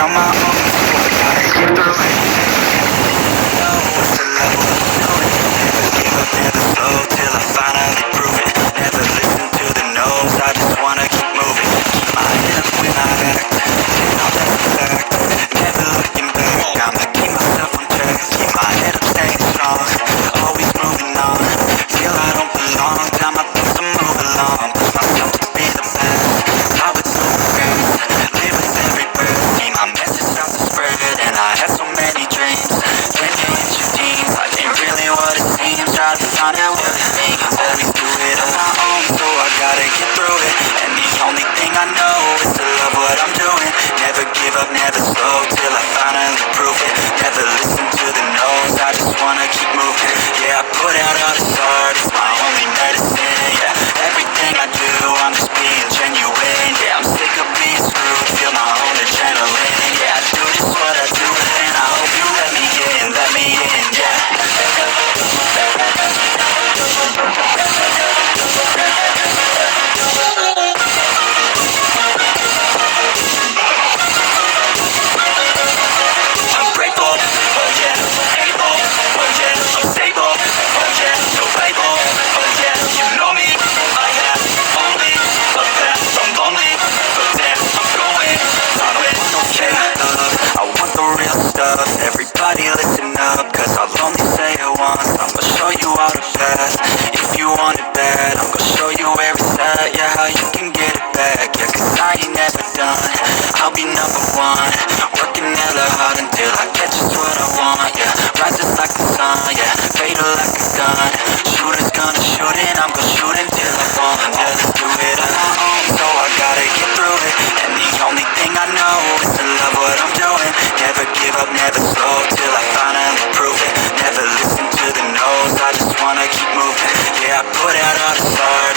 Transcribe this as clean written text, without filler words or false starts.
on my own, so I gotta get through it. Know what's the level I'm doing. Never give up, never slow, till I finally prove it. Never listen to the no's, I just wanna keep moving. Keep my head up when I act, and all that's a fact. Never looking back, I'ma keep myself on track. Keep my head up, staying strong, always moving on. Feel I don't belong, time I think to move along. Push myself to be the best, how it's so grand. Live with every breath, see my message start to spread. And I had so many dreams, can you hit your teens? Life ain't really what it seems, try to find out what it means. Always do it on my own, so I gotta get through it. And the only thing I know is to love what I'm doing. Never give up, never slow, till I finally prove it. Never listen to the no's, I just wanna keep moving. Yeah, I put out all this art, it's my only medicine. Yeah, everything I do, I'm just being genuine. Yeah, I'm sick of being screwed, feel my own adrenaline. Yeah, I do just what I do, and I hope you let me in, yeah. I'm grateful, oh yeah, able, oh yeah, I'm stable, oh yeah, no label, oh yeah, you know me, I have only a path, I'm lonely, but damn, I'm going, I with no fake love, I want the real stuff, everybody listen up, cause I'll only say it once, I'ma show you all the path, if you want it bad, I'm gonna show you where it's at, yeah, how you can get it back, yeah, cause I ain't never done, I'll be number one, working hella hard until I get just what I want, yeah, rises like the sun, yeah, fatal like a gun, shooters gonna shoot and I'm gonna shoot until I fall, yeah, let's do it on my own, so I gotta get through it, and the only thing I know is to love what I'm doing, never give up, never slow, till I finally prove it, never listen to the no's, I just wanna keep moving, yeah, I put out all the stars.